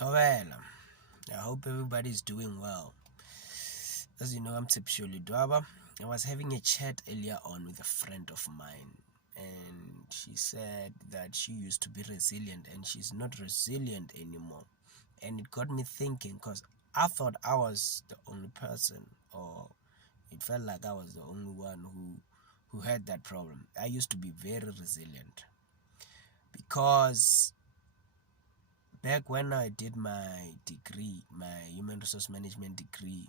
Tovela. I hope everybody's doing well. As you know, I'm Tipsholi Dwaba. I was having a chat earlier on with a friend of mine, and she said that she used to be resilient and she's not resilient anymore. And it got me thinking because I thought I was the only person, or it felt like I was the only one who had that problem. I used to be very resilient because back when I did my degree, my human resource management degree,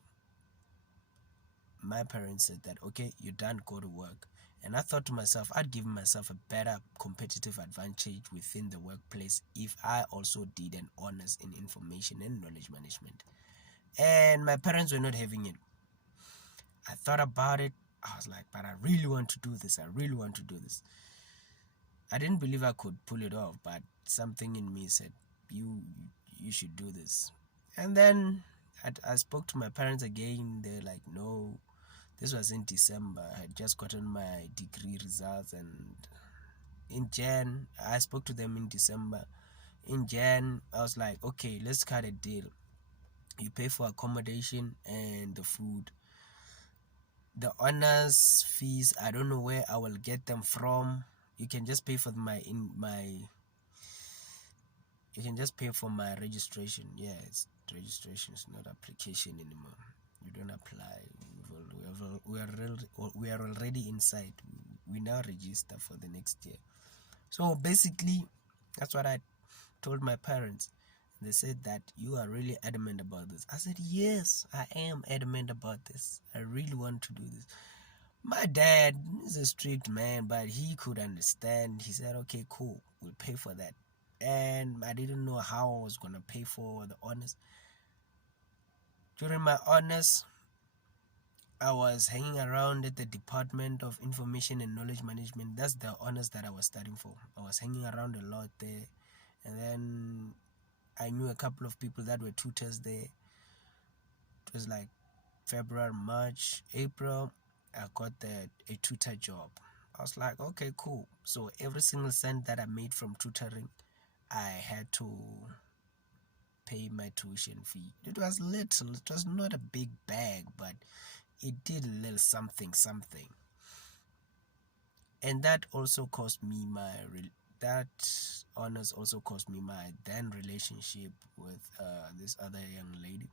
my parents said that, okay, you're done, go to work. And I thought to myself, I'd give myself a better competitive advantage within the workplace if I also did an honors in information and knowledge management. And my parents were not having it. I thought about it. I was like, but I really want to do this. I really want to do this. I didn't believe I could pull it off, but something in me said, you should do this. And then I spoke to my parents again. They're like, no. This was in December. I had just gotten my degree results, and in Jan, I spoke to them in December. In Jan, I was like, okay, let's cut a deal. You pay for accommodation and the food. The honors fees, I don't know where I will get them from. You can just pay for you can just pay for my registration. Yeah, it's registration, it's not application anymore. You don't apply. We are already inside. We now register for the next year. So basically, that's what I told my parents. They said that you are really adamant about this. I said, yes, I am adamant about this. I really want to do this. My dad is a strict man, but he could understand. He said, okay, cool, we'll pay for that. And I didn't know how I was going to pay for the honors. During my honors, I was hanging around at the Department of Information and Knowledge Management. That's the honors that I was studying for. I was hanging around a lot there. And then I knew a couple of people that were tutors there. It was like February, March, April. I got a tutor job. I was like, okay, cool. So every single cent that I made from tutoring, I had to pay my tuition fee. It was little. It was not a big bag, but it did a little something. And that also cost me that honors also cost me my then relationship with this other young lady,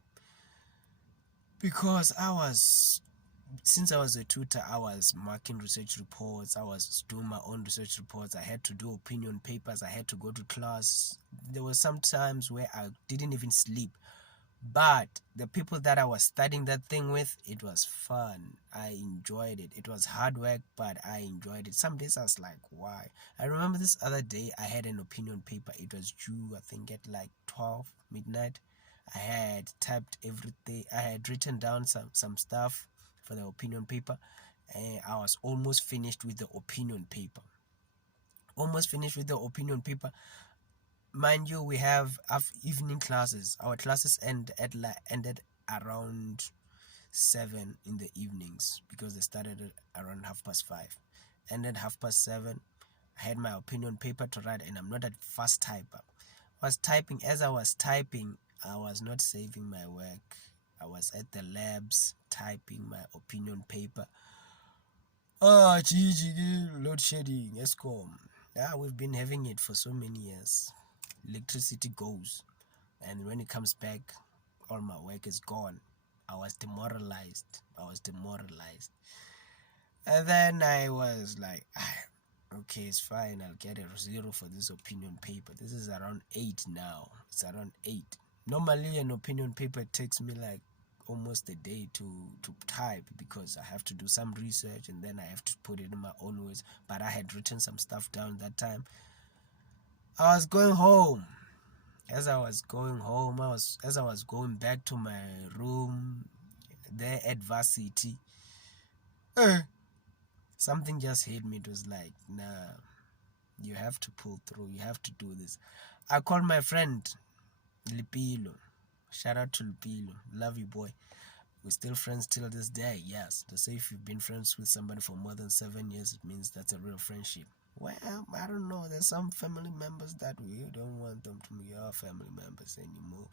because since I was a tutor, I was marking research reports, I was doing my own research reports, I had to do opinion papers, I had to go to class. There were some times where I didn't even sleep. But the people that I was studying that thing with, it was fun. I enjoyed it. It was hard work, but I enjoyed it. Some days I was like, why? I remember this other day I had an opinion paper. It was due, I think, at like 12 midnight. I had typed everything. I had written down some stuff for the opinion paper, and I was almost finished with the opinion paper. Mind you, we have evening classes. Our classes ended around 7 in the evenings, because they started at around 5:30. Ended 7:30. I had my opinion paper to write, and I'm not a fast typer. As I was typing, I was not saving my work. I was at the labs typing my opinion paper. Load shedding, ESCOM. Yeah, we've been having it for so many years. Electricity goes, and when it comes back, all my work is gone. I was demoralized. And then I was like, okay, it's fine, I'll get a 0 for this opinion paper. This is around 8 now. It's around 8. Normally an opinion paper takes me like almost a day to type, because I have to do some research and then I have to put it in my own words. But I had written some stuff down that time. I was going home. As I was going back to my room there at varsity, something just hit me. It was like, nah, you have to pull through, you have to do this. I called my friend Lipilo. Shout out to Lipilo, love you, boy. We're still friends till this day. Yes, they say if you've been friends with somebody for more than 7 years, it means that's a real friendship. Well, I don't know. There's some family members that we don't want them to be our family members anymore.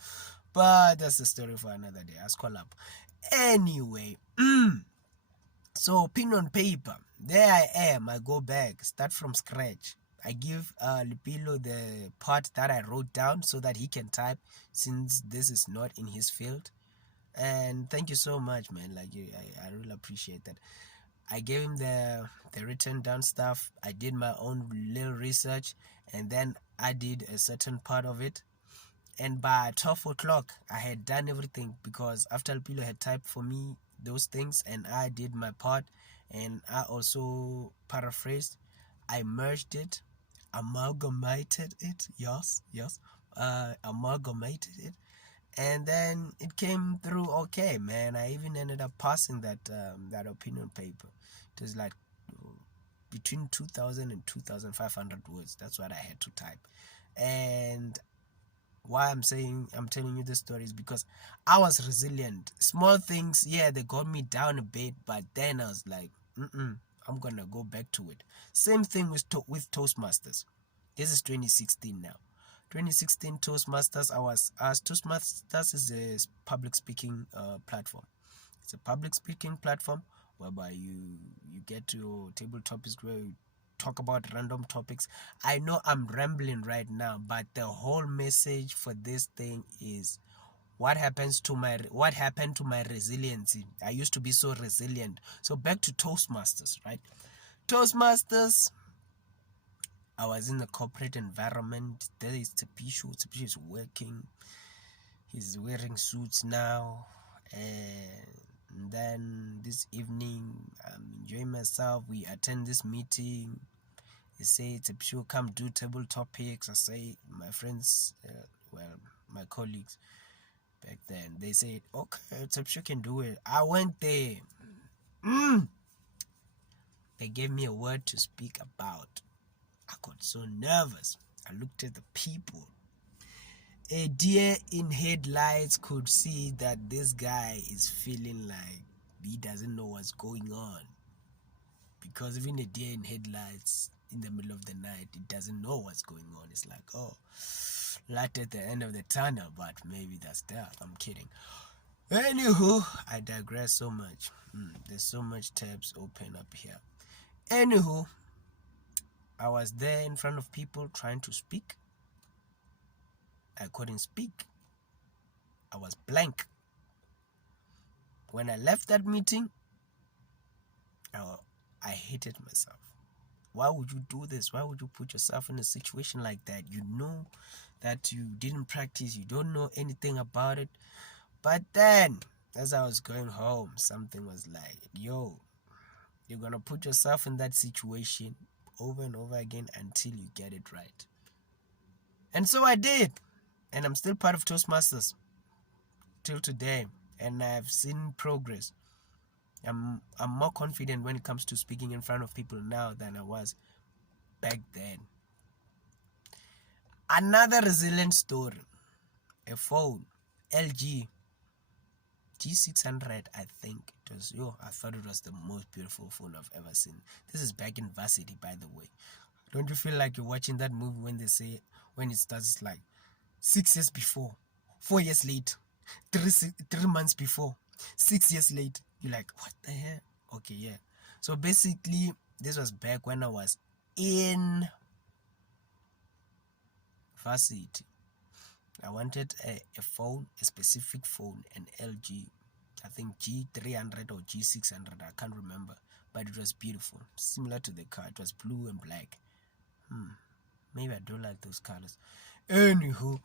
But that's a story for another day. I'll call up. Anyway, so pen on paper. There I am. I go back, start from scratch. I give Lipilo the part that I wrote down so that he can type, since this is not in his field. And thank you so much, man. Like, I really appreciate that. I gave him the written down stuff. I did my own little research, and then I did a certain part of it. And by 12 o'clock, I had done everything, because after Alpilo had typed for me those things, and I did my part, and I also paraphrased, I merged it, amalgamated it, yes, amalgamated it, and then it came through okay, man. I even ended up passing that opinion paper. It was like between 2000 and 2500 words. That's what I had to type. And why I'm telling you this story is because I was resilient. Small things, yeah, they got me down a bit, but then I was like, I'm gonna go back to it. Same thing with Toastmasters. This is 2016 now. 2016 Toastmasters. I was asked. Toastmasters is a public speaking platform. It's a public speaking platform whereby you get your table topics where you talk about random topics. I know I'm rambling right now, but the whole message for this thing is what happened to my resiliency. I used to be so resilient. So back to Toastmasters, right? Toastmasters, I was in the corporate environment. There is Tepishu. Tepishu is working. He's wearing suits now. And then this evening, I'm enjoying myself. We attend this meeting. They say, Tepishu, come do table topics. I say, my friends, my colleagues back then, they said, okay, Tepishu can do it. I went there. They gave me a word to speak about. I got so nervous. I looked at the people. A deer in headlights could see that this guy is feeling like he doesn't know what's going on. Because even a deer in headlights in the middle of the night, it doesn't know what's going on. It's like, oh, light at the end of the tunnel, but maybe that's that. I'm kidding. Anywho, I digress so much. There's so much tabs open up here. Anywho, I was there in front of people trying to speak. I couldn't speak. I was blank. When I left that meeting, I hated myself. Why would you do this? Why would you put yourself in a situation like that? You know that you didn't practice. You don't know anything about it. But then, as I was going home, something was like, yo, you're going to put yourself in that situation over and over again until you get it right. And so I did. And I'm still part of Toastmasters till today. And I've seen progress. I'm more confident when it comes to speaking in front of people now than I was back then. Another resilient story. A phone. LG G600, I think it was. I thought it was the most beautiful phone I've ever seen. This is back in varsity, by the way. Don't you feel like you're watching that movie when they say, when it starts like 6 years before, 4 years late, 3 months before, 6 years late? You're like, what the hell? Okay, yeah. So basically, this was back when I was in varsity. I wanted a phone, a specific phone, an LG, I think G300 or G600, I can't remember, but it was beautiful, similar to the car. It was blue and black. Maybe I don't like those colors. Anywho,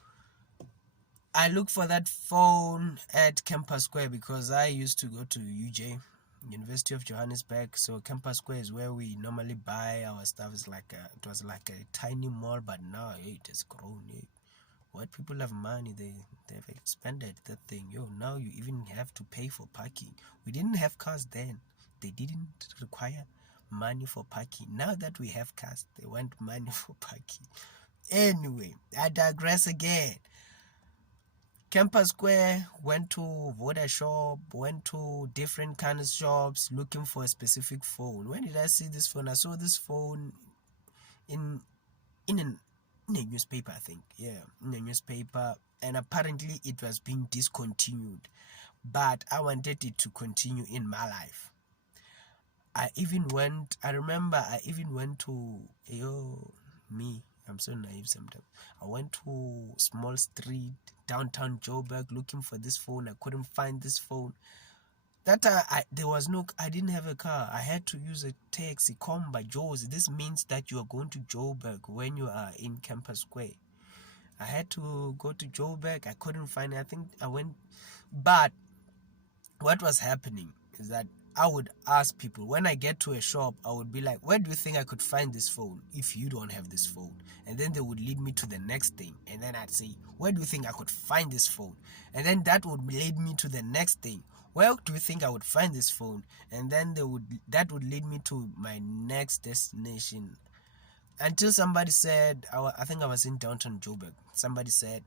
I looked for that phone at Campus Square because I used to go to UJ, University of Johannesburg. So Campus Square is where we normally buy our stuff. It was like a tiny mall, but now it has grown. White people have money, they've expanded that thing. Now you even have to pay for parking. We didn't have cars then. They didn't require money for parking. Now that we have cars, they want money for parking. Anyway, I digress again. Campus Square, went to Voda shop, went to different kinds of shops looking for a specific phone. When did I see this phone? I saw this phone in in an in a newspaper, I think. Yeah, in a newspaper, and apparently it was being discontinued. But I wanted it to continue in my life. I remember I even went to, me, I'm so naive sometimes. I went to small street, downtown Joburg, looking for this phone. I couldn't find this phone. That time, I didn't have a car. I had to use a taxi, come by Joe's. This means that you are going to Joburg when you are in Campus Square. I had to go to Joburg. I couldn't find it. I think I went, but what was happening is that I would ask people when I get to a shop. I would be like, where do you think I could find this phone if you don't have this phone? And then they would lead me to the next thing, and then I'd say, where do you think I could find this phone? And then that would lead me to the next thing. Where do you think I would find this phone? And then that would lead me to my next destination, until somebody said, I think I was in downtown Joburg. Somebody said,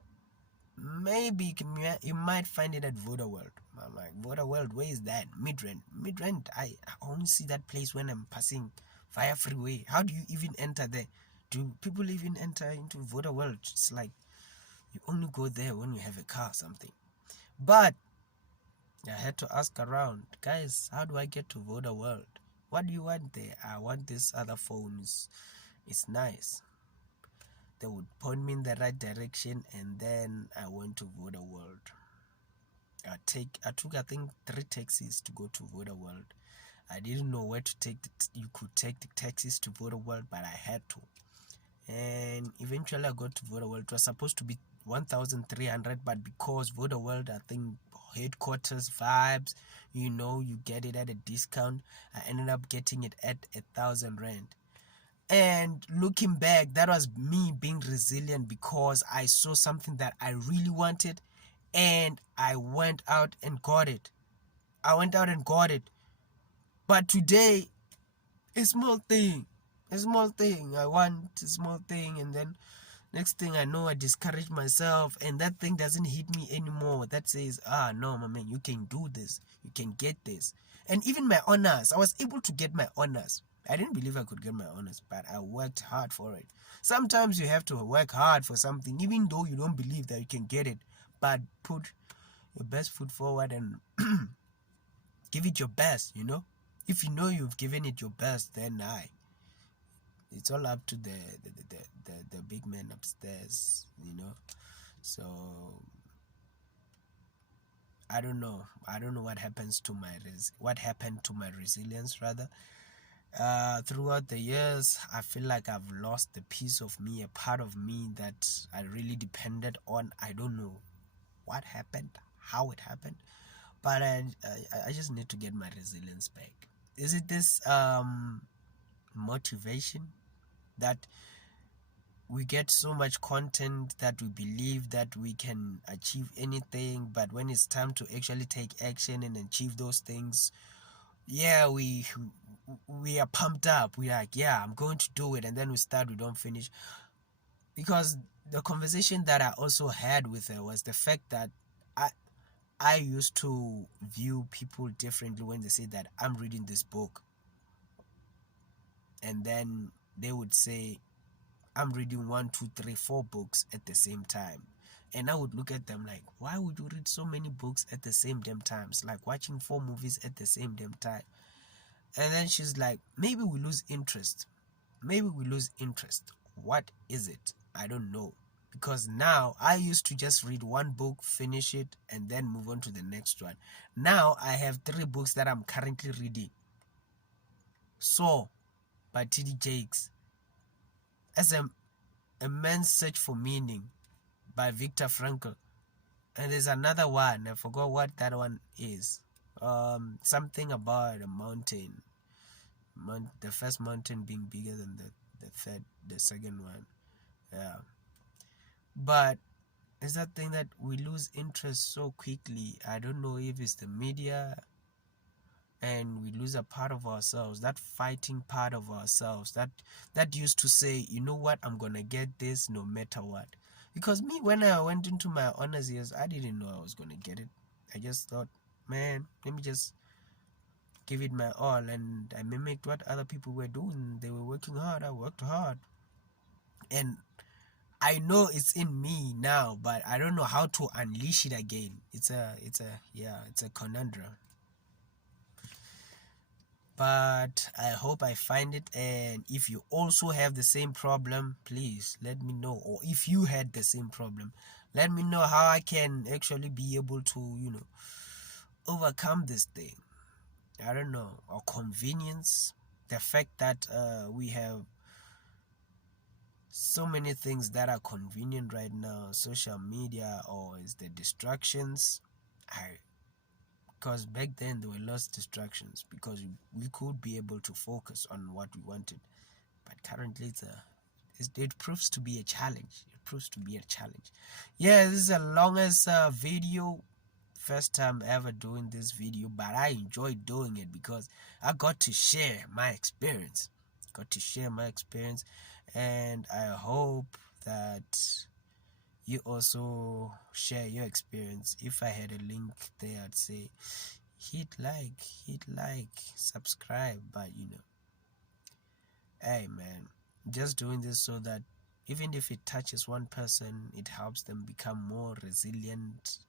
maybe you might find it at Voda World. I'm like, Voda World, where is that? Midrand. Midrand, I only see that place when I'm passing via freeway. How do you even enter there? Do people even enter into Voda World? It's like you only go there when you have a car or something. But I had to ask around, guys, how do I get to Voda World? What do you want there? I want this other phone. It's nice. They would point me in the right direction, and then I went to Voda World. I took, I think, 3 taxis to go to Voda World. I didn't know where to take you could take the taxis to Voda World, but I had to. And eventually I got to Voda World. It was supposed to be 1,300, but because Voda World, I think, headquarters vibes, you get it at a discount, I ended up getting it at 1,000 rand. And looking back, that was me being resilient, because I saw something that I really wanted, and I went out and got it. But today, a small thing. I want a small thing, and then next thing I know, I discourage myself, and that thing doesn't hit me anymore. That says, no, my man, you can do this. You can get this. And even my honors, I was able to get my honors. I didn't believe I could get my honors, but I worked hard for it. Sometimes you have to work hard for something, even though you don't believe that you can get it. But put your best foot forward and give it your best, If you know you've given it your best, then it's all up to the big man upstairs, So I don't know what happened to my resilience, rather. Throughout the years, I feel like I've lost a piece of me, a part of me that I really depended on. I don't know what happened, how it happened, but I just need to get my resilience back. Is it this motivation that we get so much content that we believe that we can achieve anything, but when it's time to actually take action and achieve those things, we are pumped up. We're like, I'm going to do it, and then we don't finish. Because the conversation that I also had with her was the fact that I used to view people differently when they say that I'm reading this book, and then they would say I'm reading 1, 2, 3, 4 books at the same time. And I would look at them like, why would you read so many books at the same damn time? It's like watching 4 movies at the same damn time. And then she's like, maybe we lose interest. What is it? I don't know. Because now I used to just read 1 book, finish it, and then move on to the next one. Now I have 3 books that I'm currently reading. So, by T.D. Jakes. As a Man's Search for Meaning by Viktor Frankl. And there's another one, I forgot what that one is. Something about a mountain. The first mountain being bigger than the second one. Yeah. But it's that thing that we lose interest so quickly. I don't know if it's the media, and we lose a part of ourselves, that fighting part of ourselves that used to say, you know what, I'm gonna get this no matter what. Because me, when I went into my honors years, I didn't know I was gonna get it. I just thought, man, let me just give it my all, and I mimicked what other people were doing. They were working hard, I worked hard. and I know it's in me now, but I don't know how to unleash it again. It's a conundrum. But I hope I find it, and if you also have the same problem, please let me know. Or if you had the same problem, let me know how I can actually be able to, overcome this thing. I don't know, or convenience. The fact that we have so many things that are convenient right now, social media, or is the distractions. Because back then there were less distractions because we could be able to focus on what we wanted, but currently it proves to be a challenge. It proves to be a challenge. Yeah, this is the longest video, first time ever doing this video, but I enjoyed doing it because I got to share my experience. And I hope that you also share your experience. If I had a link there, I'd say hit like, subscribe. But hey man, just doing this so that even if it touches one person, it helps them become more resilient.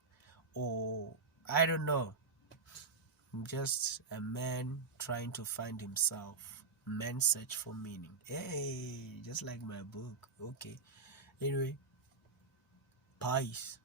Or I don't know, I'm just a man trying to find himself. Men search for meaning. Hey, just like my book. Okay, anyway, peace.